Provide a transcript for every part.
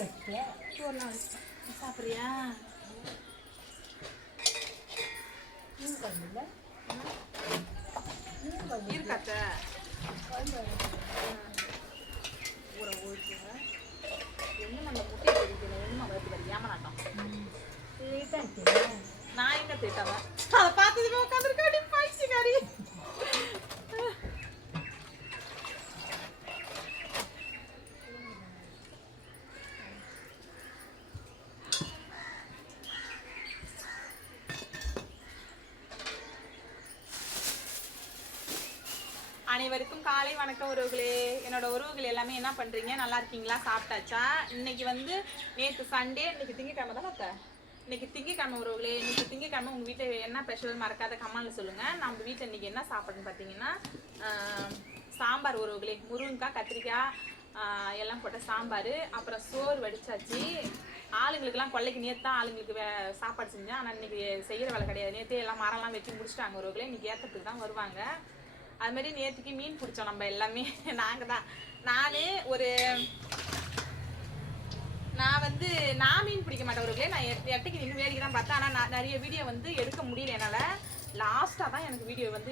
சோறுலாம் வச்சுட்டேன். சாப்பிட்றியா? இருக்காத்த ஊற ஊற்றுங்க. என்ன அந்த முட்டையை தெரிவிக்கல ஒன்றும் வளர்த்து வர ஏமாட்டம். நான் எங்க திட்டவன் அதை பார்த்ததுமே உட்காந்துருக்காடி பாய்ச்சிக்காரி. அனைவருக்கும் காலை வணக்கம் உறவுகளே. என்னோட உறவுகள் எல்லாமே என்ன பண்றீங்க? நல்லா இருக்கீங்களா? சாப்பிட்டாச்சா? இன்னைக்கு வந்து நேற்று சண்டே, இன்னைக்கு திங்கக்கிழமை தான் அத்தை. இன்னைக்கு திங்கக்கிழமை உறவுகளே. இன்னைக்கு திங்கக்கிழமை உங்க வீட்டில் என்ன ஸ்பெஷல் மறக்காத கமெண்ட்ல சொல்லுங்க. நம்ம வீட்டில் இன்னைக்கு என்ன சாப்பாடுன்னு பார்த்தீங்கன்னா சாம்பார் உறவுகளே. முருங்கைக்காய் கத்திரிக்காய் எல்லாம் போட்ட சாம்பார். அப்புறம் சோறு வடிச்சாச்சு. ஆளுங்களுக்குலாம் கொள்ளைக்கு நேற்று தான் ஆளுங்களுக்கு சாப்பாடு செஞ்சேன். ஆனால் இன்னைக்கு செய்கிற வேலை கிடையாது. நேற்று எல்லாம் மரம்லாம் வெட்டி முடிச்சுட்டாங்க உறவுகளே. இன்னைக்கு ஏற்றத்துக்கு தான் வருவாங்க. அது மாதிரி நேற்றுக்கு மீன் பிடிச்சோம் நம்ம எல்லாமே. நாங்கள் தான் நான் மீன் பிடிக்க மாட்டேன் உறவுகளே. நான் எட்டைக்கு நின்று வேடிக்கை தான் பார்த்தேன். ஆனால் நான் நிறைய வீடியோ வந்து எடுக்க முடியல என்னால். லாஸ்ட்டாக தான் எனக்கு வீடியோ வந்து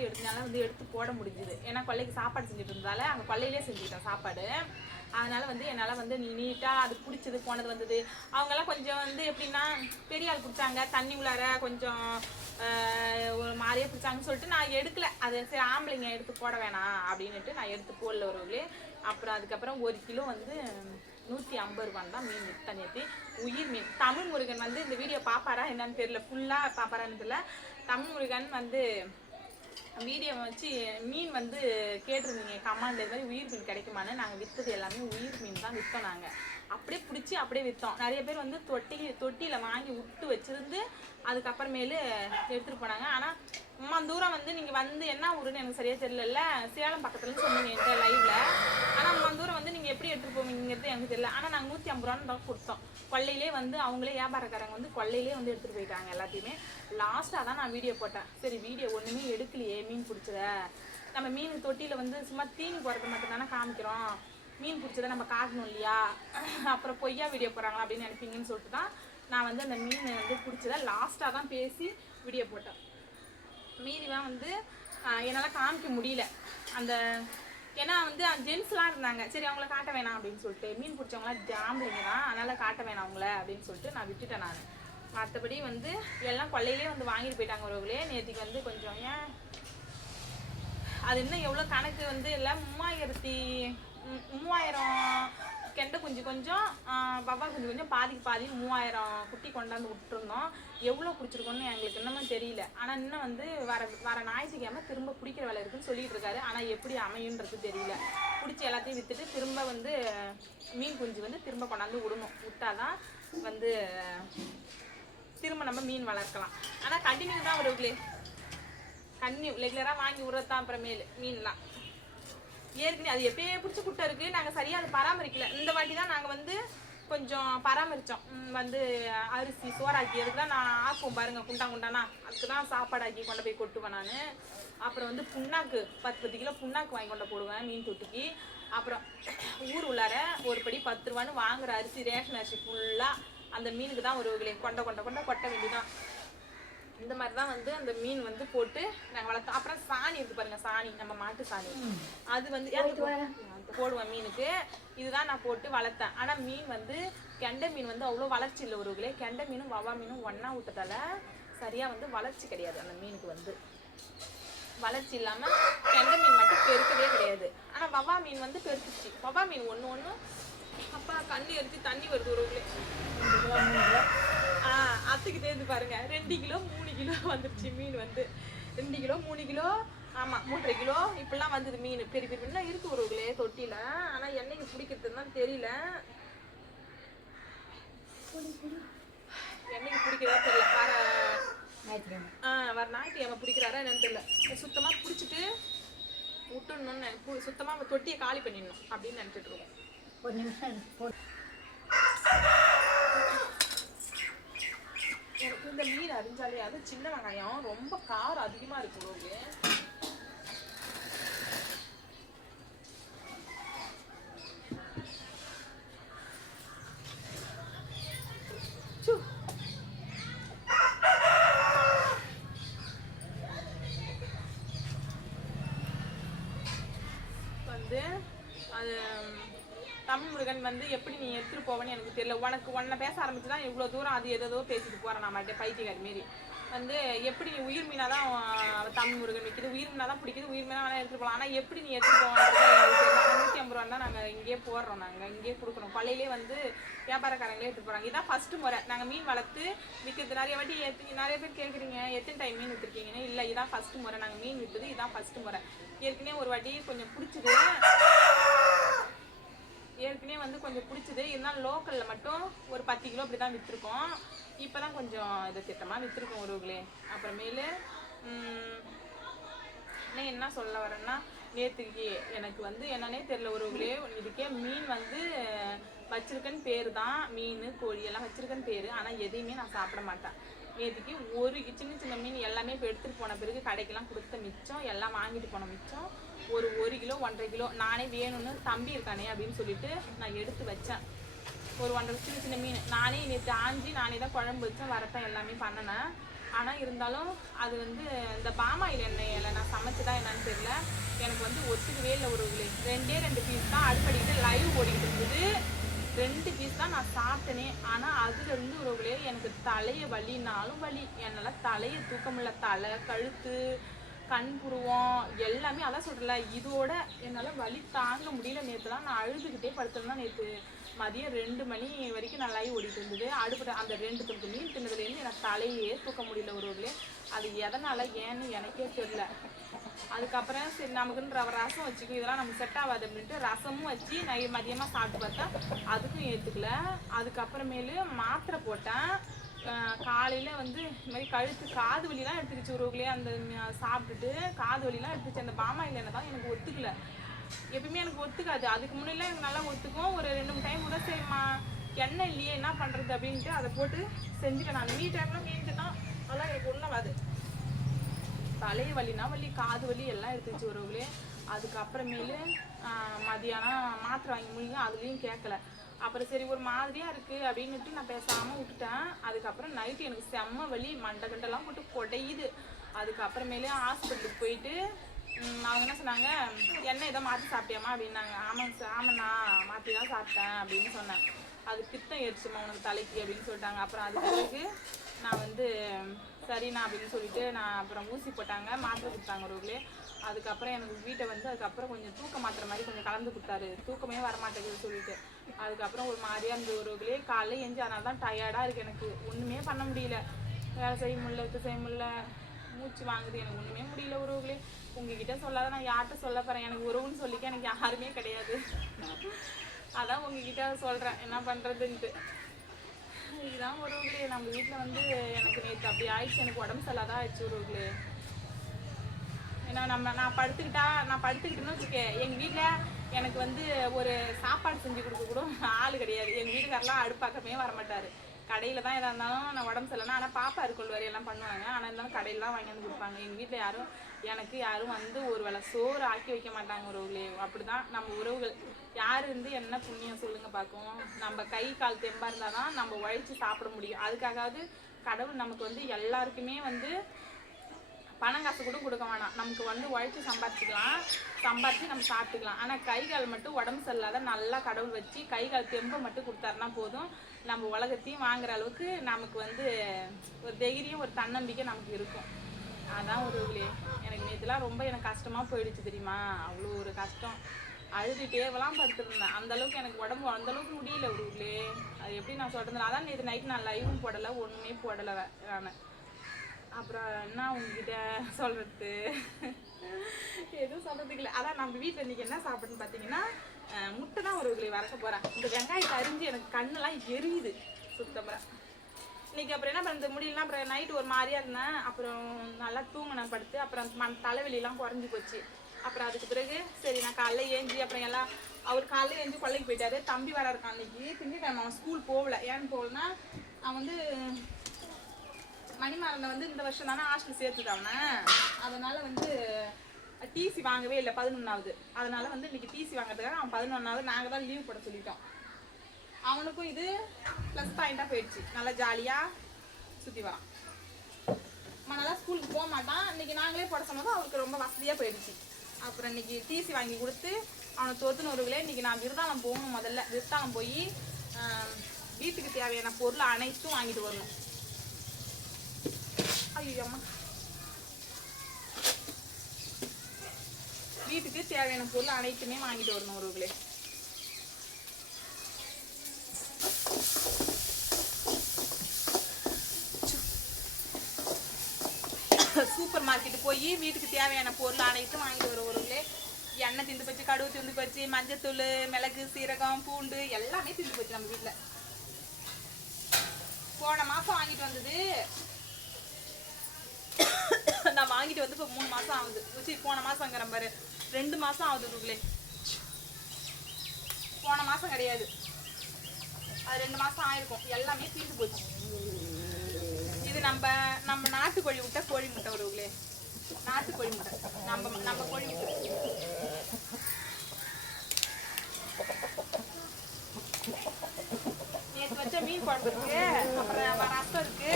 எடுத்து போட முடிஞ்சுது. ஏன்னா கொள்ளைக்கு சாப்பாடு செஞ்சுட்டு இருந்தால அங்கே கொள்ளையிலே செஞ்சுக்கிட்டேன் சாப்பாடு. அதனால் வந்து என்னால் வந்து நீட்டாக அது பிடிச்சது போனது வந்தது. அவங்கெல்லாம் கொஞ்சம் வந்து எப்படின்னா பெரிய ஆள் பிடிச்சாங்க, தண்ணி உள்ளார கொஞ்சம் ஒரு மாதிரியே பிடிச்சாங்கன்னு சொல்லிட்டு நான் எடுக்கல. அது சரி ஆம்பளைங்க எடுத்து போட வேணாம் அப்படின்னுட்டு நான் எடுத்து போடல ஒருவர்களே. அப்புறம் அதுக்கப்புறம் 1 கிலோ வந்து 150 ரூபான்னு தான் மீன் வித்தேன் நேற்று. உயிர் மீன். தமிழ் முருகன் வந்து இந்த வீடியோ பார்ப்பாரா என்னன்னு தெரியல, ஃபுல்லாக பார்ப்பாரான்னு தெரியல. தமிழ் முருகன் வந்து வீடியோ வச்சு மீன் வந்து கேட்டிருந்தீங்க கமாண்ட், இது மாதிரி உயிர் மீன் கிடைக்குமான்னு. நாங்கள் விற்றது எல்லாமே உயிர் மீன் தான் விற்றோம். நாங்கள் அப்படியே பிடிச்சி அப்படியே விற்றோம். நிறைய பேர் வந்து தொட்டியில் வாங்கி விட்டு வச்சுருந்து அதுக்கப்புறமேலு எடுத்துகிட்டு போனாங்க. ஆனால் அம்மா தூரம் வந்து நீங்கள் வந்து என்ன ஊருன்னு எனக்கு சரியாக தெரியல. சேலம் பக்கத்துலன்னு சொன்னீங்க என்கிட்ட லைவில். ஆனால் அம்மா தூரம் வந்து நீங்கள் எப்படி எடுத்துகிட்டு போவீங்கிறது எனக்கு தெரியல. ஆனால் நாங்கள் 150 ரூபான்னு தான் கொடுத்தோம். கொள்ளையிலே வந்து அவங்களே வியாபாரக்காரங்க வந்து கொள்ளையிலே வந்து எடுத்துகிட்டு போயிட்டாங்க எல்லாத்தையுமே. லாஸ்ட்டாக தான் நான் வீடியோ போட்டேன். சரி வீடியோ ஒன்றுமே எடுக்கலையே மீன் பிடிச்சத. நம்ம மீன் தொட்டியில் வந்து சும்மா தீனி போடுறது மட்டும் தானே காமிக்கிறோம், மீன் பிடிச்சதை நம்ம காட்டணும் இல்லையா, அப்புறம் பொய்யா வீடியோ போடுறாங்களா அப்படின்னு நினைப்பீங்கன்னு சொல்லிட்டு தான் நான் வந்து அந்த மீன் வந்து பிடிச்சதை லாஸ்ட்டாக தான் பேசி வீடியோ போட்டேன். மீதிலாம் வந்து என்னால் காமிக்க முடியல. அந்த ஏன்னா வந்து ஜென்ஸ்லாம் இருந்தாங்க, சரி அவங்கள காட்ட வேணாம் அப்படின்னு சொல்லிட்டு. மீன் பிடிச்சவங்களாம் ஜாம்பளைங்க தான், அதனால் காட்ட வேணாம் அவங்கள அப்படின்னு சொல்லிட்டு நான் விட்டுட்டேன். நான் மற்றபடி வந்து எல்லாம் கொள்ளையிலே வந்து வாங்கிட்டு போயிட்டாங்க உறவுகளே. நேற்றுக்கு வந்து கொஞ்சம் ஏன் அது இன்னும் எவ்வளோ கணக்கு வந்து இல்லை 3000 கெண்டை குஞ்சு கொஞ்சம் பப்பா குஞ்சு கொஞ்சம் பாதிக்கு பாதி 3000 குட்டி கொண்டாந்து விட்டுருந்தோம். எவ்வளோ பிடிச்சிருக்கோன்னு எங்களுக்கு இன்னமும் தெரியல. ஆனால் இன்னும் வந்து வர ஞாயிற்றுக்கிழமை திரும்ப பிடிக்கிற வேலை இருக்குன்னு சொல்லிட்டு இருக்காரு. ஆனால் எப்படி அமையுன்றது தெரியல. பிடிச்சி எல்லாத்தையும் விற்றுட்டு திரும்ப வந்து மீன் குஞ்சு வந்து திரும்ப கொண்டாந்து விடணும். விட்டாதான் வந்து திரும்ப நம்ம மீன் வளர்க்கலாம். ஆனால் கண்டினியூ தான் வருவங்களே, கண்டினியூ ரெகுலராக வாங்கி விடுறது அப்புறமேலு மீன்லாம் ஏற்கனவே அது எப்பயே பிடிச்சி குட்டை இருக்குது. நாங்கள் சரியாக அதை பராமரிக்கல. இந்த வாட்டி தான் நாங்கள் வந்து கொஞ்சம் பராமரித்தோம். வந்து அரிசி சோறாக்கி அதுக்கு தான் நான் ஆக்குவோம் பாருங்கள், குண்டானா அதுக்கு தான் சாப்பாடாக்கி கொண்டு போய் கொட்டுவேன் நான். அப்புறம் வந்து புண்ணாக்கு 10 கிலோ புண்ணாக்கு வாங்கி கொண்டு போடுவேன் மீன் தொட்டிக்கு. அப்புறம் ஊர் உள்ளார ஒரு படி 10 ரூபான்னு வாங்குகிற அரிசி, ரேஷன் அரிசி ஃபுல்லாக அந்த மீனுக்கு தான் ஒரு கொட்ட வேண்டியதான். இந்த மாதிரி தான் வந்து அந்த மீன் வந்து போட்டு நாங்கள் வளர்த்தோம். அப்புறம் சாணி இருக்குது பாருங்கள், சாணி நம்ம மாட்டு சாணி, அது வந்து போடுவேன் மீனுக்கு. இதுதான் நான் போட்டு வளர்த்தேன். ஆனால் மீன் வந்து கெண்டை மீன் வந்து அவ்வளோ வளர்ச்சி இல்லை உறவுகளே. கெண்டை மீனும் வவ்வா மீனும் ஒன்றா விட்டதால சரியாக வந்து வளர்ச்சி கிடையாது. அந்த மீனுக்கு வந்து வளர்ச்சி இல்லாமல் கெண்டை மீன் மட்டும் பெருக்கவே கிடையாது. ஆனால் வவ்வா மீன் வந்து பெருத்துச்சு. வவ்வா மீன் ஒன்று அப்பா கண்ணு எடுத்து தண்ணி வருது உறவுகளே. அத்துக்கு தேர்ந்து பாருங்க 2 கிலோ 3 கிலோ வந்துருச்சு மீன் வந்து. 2 கிலோ 3 கிலோ ஆமாம் 3.5 கிலோ இப்படிலாம் வந்தது மீன். பெரிய பெரிய மீன்லாம் இருக்கு உறவுகளே தொட்டியில். ஆனால் என்னைக்கு பிடிக்கிறதுன்னு தான் தெரியல, என்னைக்கு பிடிக்கிறதா தெரியல. வர ஞாயிற்றுக்கிழமை பிடிக்கிறாரா என்னன்னு தெரியல. சுத்தமாக பிடிச்சிட்டு விட்டுடணும்னு, சுத்தமாக தொட்டியை காலி பண்ணிடணும் அப்படின்னு நினச்சிட்டு இருக்கோம். ஒரு நிமிஷம் எனக்கு இந்த மீன் அறிஞ்சாலே அது சின்ன வெங்காயம் ரொம்ப காரம் அதிகமாக இருக்கும் உறவுகளே. மீன் வந்து எப்படி நீ எடுத்துகிட்டு போவேன்னு எனக்கு தெரியல. உன்னை பேச ஆரம்பிச்சு தான் இவ்வளோ தூரம் அது ஏதோ பேசிட்டு போகிறேன் நான் மட்டும் பைத்தியக்காரி மாரி. வந்து எப்படி நீ உயிர் மீனாக தான் தமிழ் முருகன் விற்கிது, உயிர் மீனாக தான் பிடிக்குது, உயிர் மீனாக வேணால் எடுத்துகிட்டு போகலாம். ஆனால் எப்படி நீ எடுத்துகிட்டு போவான்றது 150 ரூபா தான் நாங்கள் இங்கேயே போடுறோம், நாங்கள் இங்கேயே கொடுக்குறோம். கொள்ளையிலே வந்து வியாபாரக்காரங்களே எடுத்துகிட்டு போகிறாங்க. இதான் ஃபஸ்ட்டு முறை நாங்கள் மீன் வளர்த்து விற்கிறது. நிறைய வாட்டி நிறைய பேர் கேட்குறீங்க எத்தனை டைம் மீன் விற்றுருக்கீங்கன்னு. இல்லை, இதான் ஃபஸ்ட்டு முறை நாங்கள் மீன் விற்றது, இதான் ஃபஸ்ட்டு முறை. ஏற்கனவே ஒரு வாட்டி கொஞ்சம் பிடிச்சிது, இருந்தாலும் லோக்கலில் மட்டும் ஒரு 10 கிலோ அப்படி தான் விற்றுருக்கோம். இப்போ தான் கொஞ்சம் இதை திட்டமாக விற்றுருக்கோம் உறவுகளே. அப்புறமேலு நான் என்ன சொல்ல வரேன்னா, நேற்றுக்கு எனக்கு வந்து என்னன்னே தெரியல உறவுகளே. இதுக்கே மீன் வந்து வச்சிருக்கேன்னு பேர் தான், மீன் கோழி எல்லாம் வச்சிருக்கேன்னு பேர். ஆனால் எதையுமே நான் சாப்பிட மாட்டேன். நேற்றுக்கு ஒரு சின்ன மீன் எல்லாமே இப்போ எடுத்துகிட்டு போன பிறகு கடைக்கெல்லாம் கொடுத்த மிச்சம், எல்லாம் வாங்கிட்டு போன மிச்சம் ஒரு 1 கிலோ 1.5 கிலோ நானே வேணும்னு தம்பி இருக்கானே அப்படின்னு சொல்லிட்டு நான் எடுத்து வச்சேன். ஒரு 1.5 சின்ன மீன் நானே நேற்று ஆஞ்சி நானே தான் குழம்பு வச்சேன், வரட்டும் எல்லாமே பண்ணினேன். ஆனால் இருந்தாலும் அது வந்து இந்த பாமாயில் எண்ணெயில் நான் சமைச்சதா என்னன்னு தெரியல, எனக்கு வந்து ஒத்துக்கவே இல்லை ஒரு 2 பீஸ் தான் அடுப்படிக்கிட்டு லைவ் ஓடிக்கிட்டு இருந்தது. 2 பீஸ் தான் நான் சாப்பிட்டேனே. ஆனால் அதுலேருந்து ஒரு எனக்கு தலையை வலினாலும் வலி, என்னால் தலையை தூக்க முடியல. தலை, கழுத்து, கண் புருவம் எல்லாமே அதான் சொல்கிறல. இதோட என்னால் வலி தாங்க முடியல. நேற்றுலாம் நான் அழுதுகிட்டே படுத்துருந்தேன். நேற்று மதியம் 2 மணி வரைக்கும் நல்லா ஓடிட்டு இருந்தது. அடுப்பு அந்த 2 துண்டு மீன் தின்னதுலேருந்து எனக்கு தலையே தூக்க முடியல ஒரு அது எதனால் ஏன்னு எனக்கே தெரியல. அதுக்கப்புறம் சரி நமக்குன்ற ரசம் வச்சுக்கும், இதெல்லாம் நமக்கு செட் ஆகாது அப்படின்ட்டு ரசமும் வச்சு மதியமாக சாப்பிட்டு பார்த்தா அதுக்கும் ஏற்றுக்கல. அதுக்கப்புறமேலு மாத்திரை போட்டேன். காலையில் வந்து இது மாதிரி கழுத்து காது வலிலாம் எடுத்துக்கிச்சு உறவுகளே. அந்த சாப்பிட்டுட்டு காது வலிலாம் எடுத்துச்சு. அந்த பாமாயில் எண்ணெய் தான் எனக்கு ஒத்துக்கல. எப்பயுமே எனக்கு ஒத்துக்காது. அதுக்கு முன்னாடிலாம் எனக்கு நல்லா ஒத்துக்கும். ஒரு 2-3 டைம் கூட சரிம்மா எண்ணெய் இல்லையே என்ன பண்ணுறது அப்படின்ட்டு அதை போட்டு செஞ்சுட்டேன். நான் மீன் டைம்லாம் மீன்ட்டு தான் அதெல்லாம் எனக்கு ஒன்றாது. தலையை வலினா வலி, காது வலி எல்லாம் எடுத்துச்சு உறவுகளே. அதுக்கப்புறமேலு மதியானம் மாத்திரை வாங்கி முடியும், அதுலேயும் கேட்கல. அப்புறம் சரி ஒரு மாதிரியாக இருக்குது அப்படின்னுட்டு நான் பேசாமல் விட்டுட்டேன். அதுக்கப்புறம் நைட்டு எனக்கு செம்ம வலி, மண்டை போட்டு கொடையுது. அதுக்கப்புறமேலே ஹாஸ்பிட்டலுக்கு போயிட்டு அவங்க என்ன சொன்னாங்க, எண்ணெய் ஏதோ மாற்றி சாப்பிட்டியாம்மா அப்படின்னாங்க. ஆமாண்ணா மாற்றி தான் சாப்பிட்டேன் அப்படின்னு சொன்னேன். அது பித்தம் ஏறிச்சுமா உனக்கு தலைக்கு அப்படின்னு சொல்லிட்டாங்க. அப்புறம் அது பிறகு நான் வந்து சரிண்ணா அப்படின்னு சொல்லிட்டு நான் அப்புறம் ஊசி போட்டாங்க, மாத்திரை கொடுத்தாங்க ஒருவர்களே. அதுக்கப்புறம் எனக்கு வீட்டை வந்து அதுக்கப்புறம் கொஞ்சம் தூக்க மாத்திரை மாதிரி கொஞ்சம் கலந்து கொடுத்தாரு. தூக்கமே வரமாட்டேங்குது சொல்லிட்டு அதுக்கப்புறம் ஒரு மாதிரியாக இருந்த ஒருவர்களே. காலையில் எஞ்சி அதனால தான் டயர்டாக இருக்குது. எனக்கு ஒன்றுமே பண்ண முடியல, வேலை செய்ய முடியல, மூச்சு வாங்குது, எனக்கு ஒன்றுமே முடியல உறவுகளே. உங்ககிட்ட சொல்லாத நான் யார்கிட்ட சொல்ல போகிறேன். எனக்கு உறவுன்னு சொல்லிக்க எனக்கு யாருமே கிடையாது. அதான் உங்ககிட்ட சொல்கிறேன் என்ன பண்ணுறதுன்ட்டு. இதுதான் உறவுகளே. நம்ம வீட்டில் வந்து எனக்கு நேற்று அப்படி ஆயிடுச்சு, எனக்கு உடம்பு சரியில்லாதான் ஆயிடுச்சு உறவுகளே. ஏன்னா நான் படுத்துக்கிட்டேன்னு வச்சுக்க, எங்கள் வீட்டில் எனக்கு வந்து ஒரு சாப்பாடு செஞ்சு கொடுக்க கூட ஆள் கிடையாது. எங்கள் வீட்டுக்காரெலாம் அடுப்பாக்கமே வரமாட்டார். கடையில் தான் எதாக இருந்தாலும் நான் உடம்பு சரியில்லைனா, ஆனால் பாப்பா இருக்கொள்வாரி எல்லாம் பண்ணுவாங்க. ஆனால் இருந்தாலும் கடையில் தான் வாங்கி வந்து கொடுப்பாங்க. எங்கள் வீட்டில் யாரும் வந்து ஒரு வேளை சோறு ஆக்கி வைக்க மாட்டாங்க உறவுகளே. அப்படி தான் நம்ம உறவுகள். யார் இருந்து என்ன புண்ணியம் சொல்லுங்கள் பார்க்கும். நம்ம கை கால் தெம்பாக இருந்தால் தான் நம்ம உழைச்சி சாப்பிட முடியும். அதுக்காகவது கடவுள் நமக்கு வந்து எல்லாருக்குமே வந்து பணம் காசு கூட கொடுக்க வேணாம். நமக்கு வந்து உழைச்சி சம்பாரித்து நம்ம சாப்பிட்டுக்கலாம். ஆனால் கை கால் மட்டும் உடம்பு சரியில்லாத நல்லா கடவுள் வச்சு கை கால் தெம்பை மட்டும் கொடுத்தாருனா போதும், நம்ம உலகத்தையும் வாங்குற அளவுக்கு நமக்கு வந்து ஒரு தைரியம், ஒரு தன்னம்பிக்கை நமக்கு இருக்கும். அதான் உறவுகளே. எனக்கு நேற்றுலாம் ரொம்ப எனக்கு கஷ்டமாக போயிடுச்சு தெரியுமா. அவ்வளோ ஒரு கஷ்டம், அழுதுட்டேவெல்லாம் படுத்துருந்தேன். அந்தளவுக்கு எனக்கு உடம்பு அந்தளவுக்கு முடியல உறவுகளே. அது எப்படி நான் சொல்கிறது. அதான் நேற்று நைட்டு நான் லைவும் போடலை, ஒன்றுமே போடலை நான். அப்புறம் என்ன உங்ககிட்ட சொல்கிறது, எதுவும் சொல்கிறதுக்கு இல்லை. அதான் நம்ம வீட்டில் இன்றைக்கி என்ன சாப்பிட்ணுன்னு பார்த்தீங்கன்னா முட்டை தான் உறவுகளை வறக்க போகிறேன். இந்த வெங்காயத்தை அரிஞ்சு எனக்கு கண்ணெல்லாம் எரியுது சுத்தமாக இன்றைக்கி. அப்புறம் என்ன பண்ணுறது முடியலன்னா அப்புறம் நைட்டு ஒரு மாதிரியாக இருந்தேன். அப்புறம் நல்லா தூங்கினேன் படுத்து. அப்புறம் தலைவலிலாம் குறைஞ்சி போச்சு. அப்புறம் அதுக்கு பிறகு சரி நான் காலைல ஏஞ்சி அப்புறம் எல்லாம் அவர் காலையில் ஏஞ்சி கொள்ளைக்கு போயிட்டாரு. தம்பி வர இருக்கான் அன்றைக்கி திங்கக்கிழமை. அவன் ஸ்கூல் போகலை. ஏன்னு போகலன்னா அவன் வந்து மணிமாறனை வந்து இந்த வருஷம் தானே ஹாஸ்டல் சேர்த்துட்டாங்க. அதனால் வந்து டிசி வாங்கவே இல்லை 11வது. அதனால் வந்து இன்றைக்கி டிசி வாங்கிறதுக்காக அவன் 11வது நாங்கள் தான் லீவ் போட சொல்லிட்டோம். அவனுக்கும் இது ப்ளஸ் பாயிண்ட்டாக போயிடுச்சு. நல்லா ஜாலியாக சுற்றி வரான். நல்லா ஸ்கூலுக்கு போக மாட்டான். இன்றைக்கி நாங்களே போட சொன்னதும் அவருக்கு ரொம்ப வசதியாக போயிடுச்சு. அப்புறம் இன்றைக்கி டிசி வாங்கி கொடுத்து அவனை தோத்துன்னு ஒருவர்களே இன்னைக்கு நான் விருதாளம் போகணும். முதல்ல விருதாளம் போய் வீட்டுக்கு தேவையான பொருள் அனைத்தும் வாங்கிட்டு வரணும். ஐயோ அம்மா, வீட்டுக்கு தேவையான பொருள் அனைத்துமே வாங்கிட்டு வரணும் ஒருவர்களே. சூப்பர் மார்க்கெட்டு போய் வீட்டுக்கு தேவையான பொருள் அனைத்தும் வாங்கிட்டு வருவர்களே. எண்ணெய் திந்து போச்சு, கடுகு திந்து போச்சு, மஞ்சத்தூள், மிளகு, சீரகம், பூண்டு எல்லாமே திந்து போச்சு நம்ம வீட்டில். போன மாதம் வாங்கிட்டு வந்தது நான் வாங்கிட்டு வந்து இப்போ 3 மாதம் ஆகுது. போன மாதங்கிற பாரு 2 மாதம் ஆகுது உங்களே. போன மாதம் கிடையாது, அது 2 மாதம் ஆயிருக்கும். எல்லாமே தீர்ந்து போச்சு. இது நம்ம நாட்டுக்கோழி முட்டை, கோழி முட்டை வருவங்களே, நாட்டுக்கோழி முட்டை, நம்ம கோழி முட்டை. நேற்று வச்ச மீன் குழம்பு இருக்கு, அப்புறம் ரசம் இருக்கு.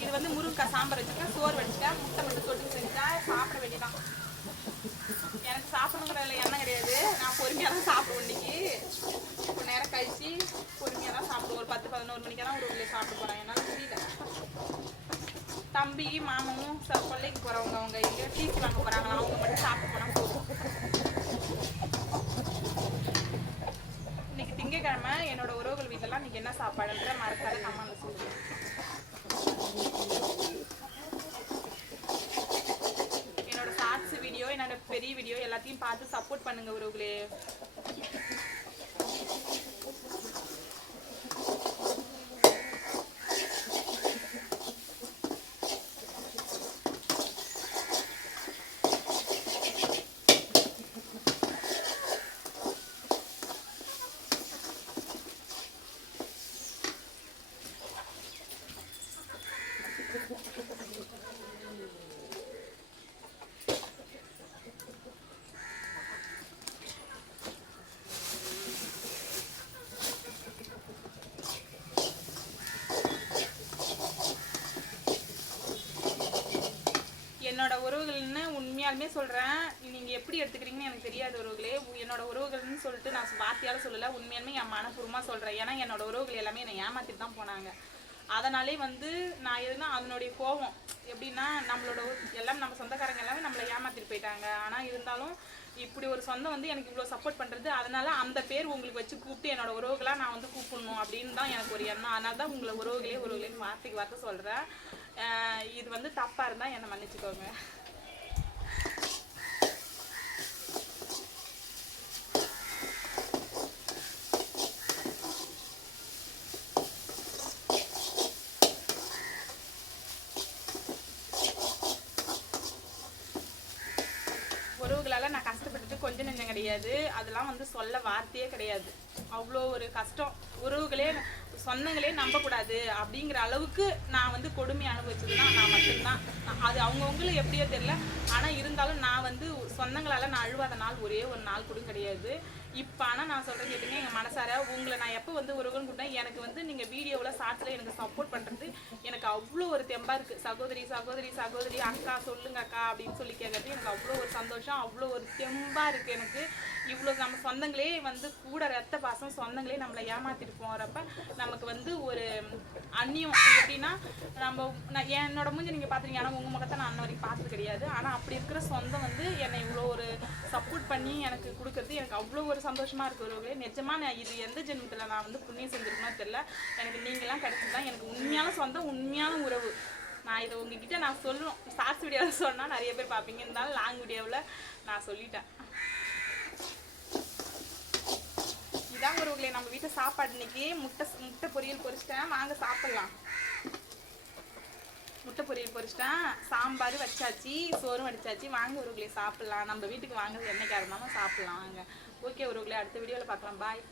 இது வந்து முருங்கைக்காய் சாம்பார் வச்சுருக்கேன், சோறு வச்சுட்டேன், முட்டை மட்டும் தொட்டு செஞ்சா சாப்பிட வேண்டியதான். எனக்கு சாப்பிடணுங்கிறதுல எண்ணம் கிடையாது. நான் பொறுமையாக தான் சாப்பிடுவேன். இன்னைக்கு கொஞ்ச நேரம் கழிச்சு பொறுமையாக தான் சாப்பிடுவோம். ஒரு 10-11 மணிக்கெல்லாம் ஒரு உள்ளே சாப்பிட போகிறேன். என்னால் புரியல. தம்பி மாமாவும் கொல்லைக்கு போகிறவங்க, அவங்க எங்கேயோ டிசி வாங்க போகிறாங்களா, அவங்க மட்டும் சாப்பிட்டு போனால் போதும். இன்னைக்கு திங்கக்கிழமை. என்னோட உறவுகள் வீட்டிலலாம் இன்னைக்கு என்ன சாப்பாடுன்ற மறக்காத கமெண்ட்ல சொல்லுங்க. என்னோட ஷார்ட்ஸ் வீடியோ, என்னோட பெரிய வீடியோ எல்லாத்தையும் பார்த்து சப்போர்ட் பண்ணுங்க உறவுகளே. என்னோட உறவுகள்னு உண்மையாலுமே சொல்கிறேன். நீங்கள் எப்படி எடுத்துக்கிறீங்கன்னு எனக்கு தெரியாது உறவுகளே. என்னோட உறவுகள்னு சொல்லிட்டு நான் வார்த்தையால் சொல்லலை, உண்மையாலுமே என் மனப்பூர்வமாக சொல்கிறேன். ஏன்னா என்னோட உறவுகள் எல்லாமே என்னை ஏமாற்றிட்டு தான் போனாங்க. அதனாலே வந்து நான் எதுனா அதனுடைய கோபம் எப்படின்னா, நம்மளோட எல்லாம் நம்ம சொந்தக்காரங்க எல்லாமே நம்மளை ஏமாற்றிட்டு போயிட்டாங்க. ஆனால் இருந்தாலும் இப்படி ஒரு சொந்தம் வந்து எனக்கு இவ்வளோ சப்போர்ட் பண்ணுறது, அதனால அந்த பேர் உங்களுக்கு வச்சு கூப்பிட்டு என்னோட உறவுகளாக நான் வந்து கூப்பிடணும் அப்படின்னு தான் எனக்கு ஒரு எண்ணம். அதனால தான் உங்களை உறவுகளேன்னு வார்த்தைக்கு வார்த்தை சொல்கிறேன். இது வந்து தப்பாக இருந்தால் என்னை மன்னிச்சுக்கோங்க. உறவுகளால் நான் கஷ்டப்பட்டுட்டு கொஞ்சம் நெஞ்சம் கிடையாது. அதெல்லாம் வந்து சொல்ல வார்த்தையே கிடையாது. அவ்வளோ ஒரு கஷ்டம். உறவுகளே சொந்தங்களே நம்பக்கூடாது அப்படிங்கிற அளவுக்கு நான் வந்து கொடுமை அனுபவிச்சதுன்னா நான் மட்டும்தான். அது அவங்கவுங்களும் எப்படியோ தெரியல. ஆனால் இருந்தாலும் நான் வந்து சொந்தங்களால் நான் அழுவாத நாள் ஒரே ஒரு நாள் கூட கிடையாது. இப்போ ஆனால் நான் சொல்கிறது கேட்டுங்க, எங்கள் மனசார உங்களை நான் எப்போ வந்து உறவுன்னு கூப்பிட்டேன், எனக்கு வந்து நீங்கள் வீடியோவில் ஷார்ட்ஸில் எனக்கு சப்போர்ட் பண்ணுறது எனக்கு அவ்வளோ ஒரு தெம்பாக இருக்குது. சகோதரி சகோதரி சகோதரி அக்கா சொல்லுங்க அக்கா அப்படின்னு சொல்லி கேட்கறது எனக்கு அவ்வளோ ஒரு சந்தோஷம், அவ்வளோ ஒரு தெம்பாக இருக்குது எனக்கு. இவ்வளோ நம்ம சொந்தங்களே வந்து கூட ரத்த பாசம் சொந்தங்களே நம்மளை ஏமாற்றிட்டு போகிறப்ப நமக்கு வந்து ஒரு அந்நியம் எப்படின்னா, என்னோட மூஞ்சி நீங்கள் பார்த்துருங்க, ஆனால் உங்கள் முகத்தை நான் அன்ன வரைக்கும் பார்த்தது கிடையாது. ஆனால் அப்படி இருக்கிற சொந்தம் வந்து என்னை இவ்வளோ ஒரு சப்போர்ட் பண்ணி எனக்கு கொடுக்குறது எனக்கு அவ்வளோ ஒரு சந்தோஷமாக இருக்குது உறவுகளே. நிஜமாக நான் இது எந்த ஜென்மத்தில் நான் வந்து புண்ணியம் செஞ்சுருக்கணும் தெரியல. எனக்கு நீங்களாம் கிடைச்சதுதான் எனக்கு உண்மையான சொந்தம், உண்மையான உறவு. நான் இதை உங்ககிட்ட நான் சொல்லணும். ஷார்ட்ஸ் வீடியோவில் சொன்னால் நிறைய பேர் பார்ப்பீங்க, இருந்தாலும் லாங் வீடியோவில் நான் சொல்லிட்டேன். இதான் உறவுகளே நம்ம வீட்டில் சாப்பாடு. இன்னைக்கு முட்டை பொரியல் பொரிச்சிட்டேன், வாங்க சாப்பிட்லாம். முட்டை பொரியல் பொரிச்சிட்டேன், சாம்பார் வச்சாச்சு, சோறும் வடிச்சாச்சு. வாங்க உறவுகளே சாப்பிட்லாம். நம்ம வீட்டுக்கு வாங்க, என்னைக்கா இருந்தாலும் சாப்பிட்லாம் வாங்க. ஓகே உறவுகளே, அடுத்த வீடியோவில் பார்க்கலாம். பாய்.